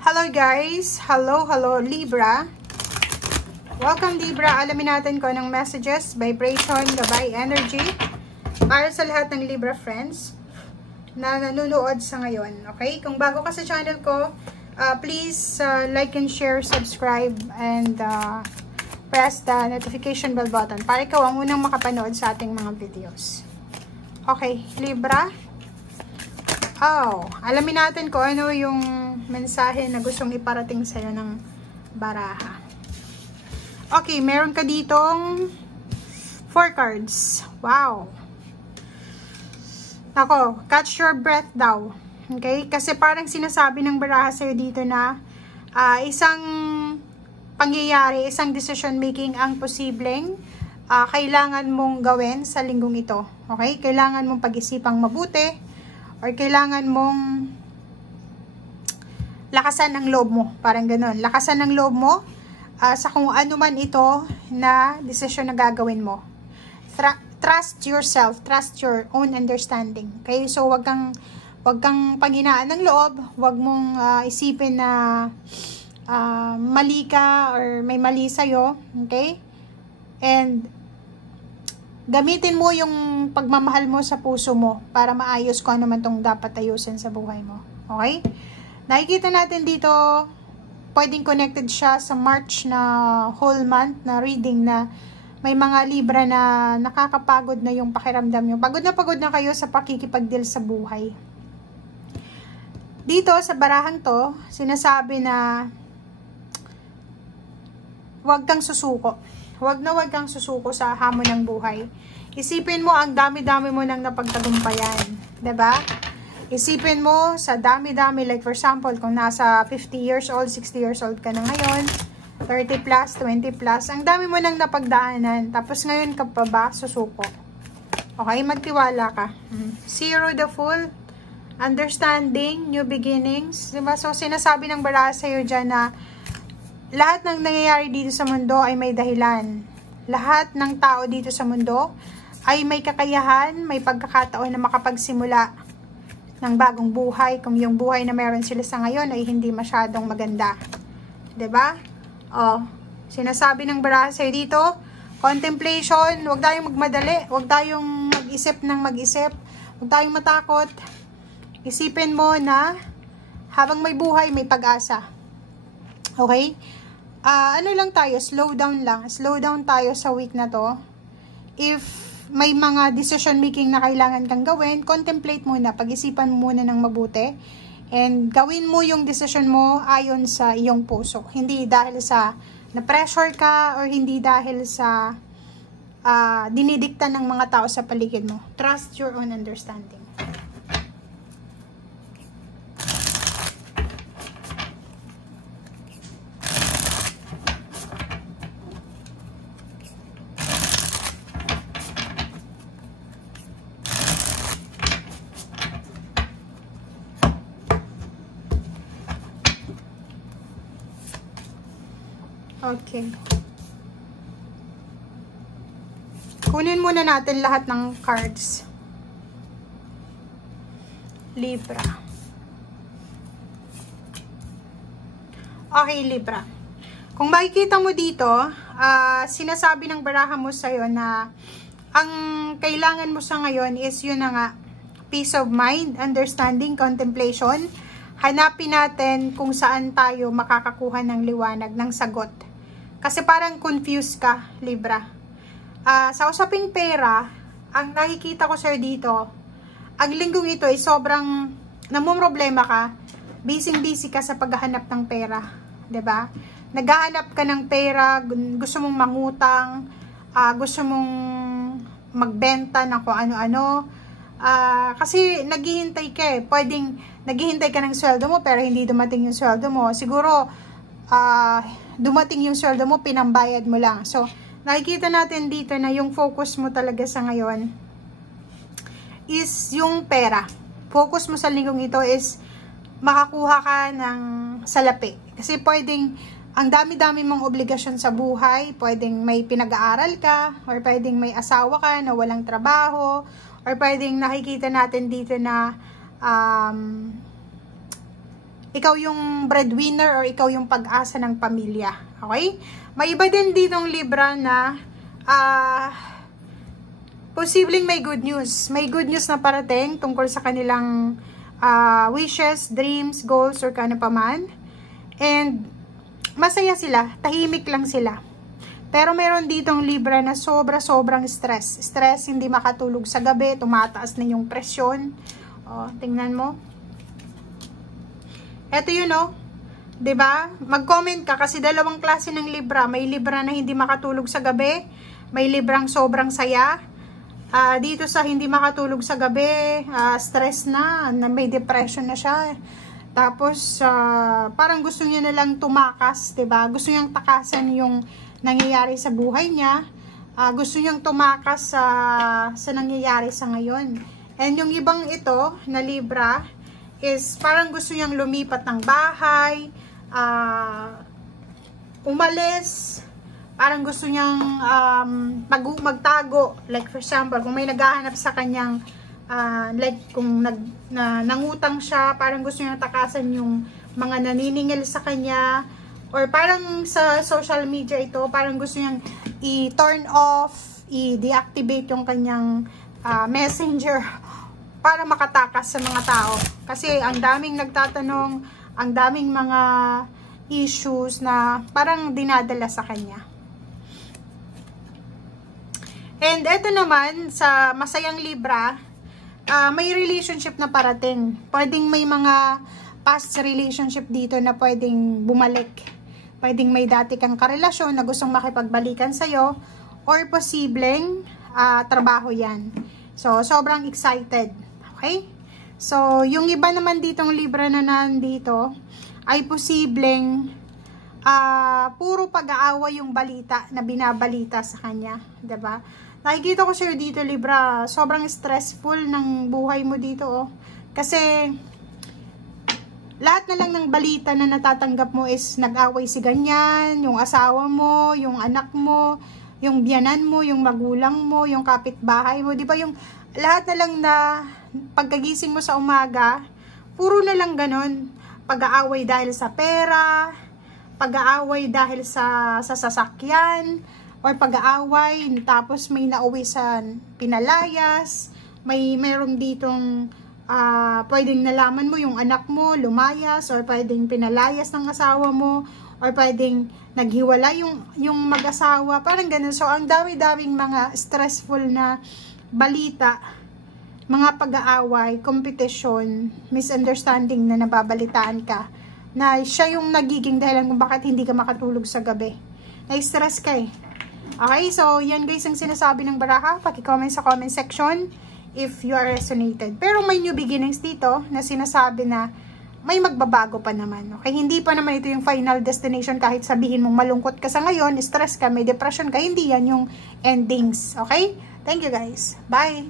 Hello guys! Hello Libra! Welcome Libra! Alamin natin kung anong messages, vibration, gabay, energy para sa lahat ng Libra friends na nanonood sa ngayon. Okay? Kung bago ka sa channel ko, please like and share, subscribe, and press the notification bell button para ikaw ang unang makapanood sa ating mga videos. Okay, Libra. Alamin natin kung ano yung mensahe na gustong iparating sa'yo ng baraha. Okay, meron ka ditong 4 cards. Wow! Nako, catch your breath daw. Okay? Kasi parang sinasabi ng baraha sa'yo dito na isang pangyayari, isang decision making ang posibleng kailangan mong gawin sa linggong ito. Okay? Kailangan mong pag-isipang mabuti or kailangan mong lakasan ang loob mo. Parang ganun. Lakasan ang loob mo sa kung ano man ito na desisyon na gagawin mo. Trust yourself. Trust your own understanding. Okay? So, wag kang panghinaan ng loob. Wag mong isipin na mali ka or may mali sa'yo. Okay? And gamitin mo yung pagmamahal mo sa puso mo para maayos kung ano man itong dapat ayusin sa buhay mo. Okay? Nakikita natin dito, pwedeng connected siya sa March na whole month na reading na may mga Libra na nakakapagod na yung pakiramdam nyo. Pagod na kayo sa pakikipagdeal sa buhay. Dito sa barahang to, sinasabi na huwag kang susuko. Huwag kang susuko sa hamon ng buhay. Isipin mo ang dami-dami mo nang napagtagumpayan. 'Di ba? Isipin mo sa dami-dami, like for example, kung nasa 50 years old, 60 years old ka na ngayon, 30 plus, 20 plus, ang dami mo nang napagdaanan. Tapos ngayon ka pa ba susuko? Okay, magtiwala ka. Zero the full, understanding, new beginnings. 'Di ba? So, sinasabi ng baraha sa'yo dyan na lahat ng nangyayari dito sa mundo ay may dahilan. Lahat ng tao dito sa mundo ay may kakayahan, may pagkakataon na makapagsimula ng bagong buhay kung yung buhay na meron sila sa ngayon ay hindi masyadong maganda. 'Di ba? Sinasabi ng baraha sa'yo dito, contemplation, huwag tayong magmadali, huwag tayong mag-isip ng mag-isip, huwag tayong matakot. Isipin mo na habang may buhay, may pag-asa. Okay? Ano lang tayo, slow down lang. Slow down tayo sa week na to. If may mga decision making na kailangan kang gawin, contemplate muna, pag-isipan muna ng mabuti. And gawin mo yung decision mo ayon sa iyong puso. Hindi dahil sa na-pressure ka or hindi dahil sa dinidikta ng mga tao sa paligid mo. Trust your own understanding. Okay. Kunin muna natin lahat ng cards. Libra. Okay, Libra. Kung makikita mo dito, sinasabi ng baraha mo sa'yo na ang kailangan mo sa ngayon is yun na nga, peace of mind, understanding, contemplation. Hanapin natin kung saan tayo makakakuha ng liwanag, ng sagot. Kasi parang confused ka, Libra. Sa usaping pera, ang nakikita ko sa'yo dito, ang linggong ito ay sobrang namumroblema ka, busy ka sa paghahanap ng pera. 'Di ba? Naghahanap ka ng pera, gusto mong mangutang, gusto mong magbenta ng kung ano-ano. Kasi naghihintay ka eh. Pwedeng naghihintay ka ng sweldo mo pero hindi dumating yung sweldo mo. Siguro, dumating yung sweldo mo, pinambayad mo lang. So, nakikita natin dito na yung focus mo talaga sa ngayon is yung pera. Focus mo sa linggong ito is makakuha ka ng salapi. Kasi pwedeng ang dami-dami mong obligasyon sa buhay. Pwedeng may pinag-aaral ka or pwedeng may asawa ka na walang trabaho or pwedeng nakikita natin dito na ikaw yung breadwinner or ikaw yung pag-asa ng pamilya. Okay? May iba din ditong Libra na posibleng may good news. May good news na parating tungkol sa kanilang wishes, dreams, goals, or kano pa man. And masaya sila, tahimik lang sila. Pero meron ditong Libra na sobrang stress. Stress, hindi makatulog sa gabi, tumataas na yung presyon. O, tingnan mo. Eto yun, o. 'Di ba? Mag-comment ka kasi dalawang klase ng Libra. May Libra na hindi makatulog sa gabi, may Librang sobrang saya. Dito sa hindi makatulog sa gabi, stress na may depression na siya. Tapos parang gusto niya na lang tumakas, 'di ba? Gusto niyang takasan yung nangyayari sa buhay niya. Gusto niyang tumakas sa nangyayari sa ngayon. And yung ibang ito na Libra is parang gusto niyang lumipat ng bahay, umalis, parang gusto niyang magtago. Like for example, kung may naghahanap sa kanyang like kung nangutang siya, parang gusto niyang takasan yung mga naniningil sa kanya, or parang sa social media ito, parang gusto niyang i-turn off, i-deactivate yung kanyang messenger para makatakas sa mga tao. Kasi ang daming nagtatanong, ang daming mga issues na parang dinadala sa kanya. And eto naman, sa masayang Libra, may relationship na parating. Pwedeng may mga past relationship dito na pwedeng bumalik. Pwedeng may dati kang karelasyon na gustong makipagbalikan sa'yo, or posibleng trabaho yan. So, sobrang excited. Okay? So, yung iba naman ditong Libra na nandito, ay posibleng puro pag-aaway yung balita na binabalita sa kanya. Diba? Nakikita ko sa'yo dito, Libra, sobrang stressful ng buhay mo dito. Oh. Kasi lahat na lang ng balita na natatanggap mo is nag-away si ganyan, yung asawa mo, yung anak mo, yung biyanan mo, yung magulang mo, yung kapitbahay mo. Di ba yung lahat na lang na pagkagising mo sa umaga, puro na lang ganon. Pag-aaway dahil sa pera, pag-aaway dahil sa sasakyan, or pag-aaway tapos may nauwi sa pinalayas, mayroong ditong pwedeng nalaman mo yung anak mo lumayas, or pwedeng pinalayas ng asawa mo, or pwedeng naghiwala yung mag-asawa, parang ganun. So ang dami-daming mga stressful na balita, mga pag-aaway, competition, misunderstanding na nababalitaan ka, na siya yung nagiging dahilan kung bakit hindi ka makatulog sa gabi. Na-stress ka eh. Okay, so yan guys ang sinasabi ng baraha. Paki-comment sa comment section if you are resonated. Pero may new beginnings dito na sinasabi na may magbabago pa naman. Okay, hindi pa naman ito yung final destination. Kahit sabihin mong malungkot ka sa ngayon, stress ka, may depression ka, hindi yan yung endings. Okay, thank you guys. Bye!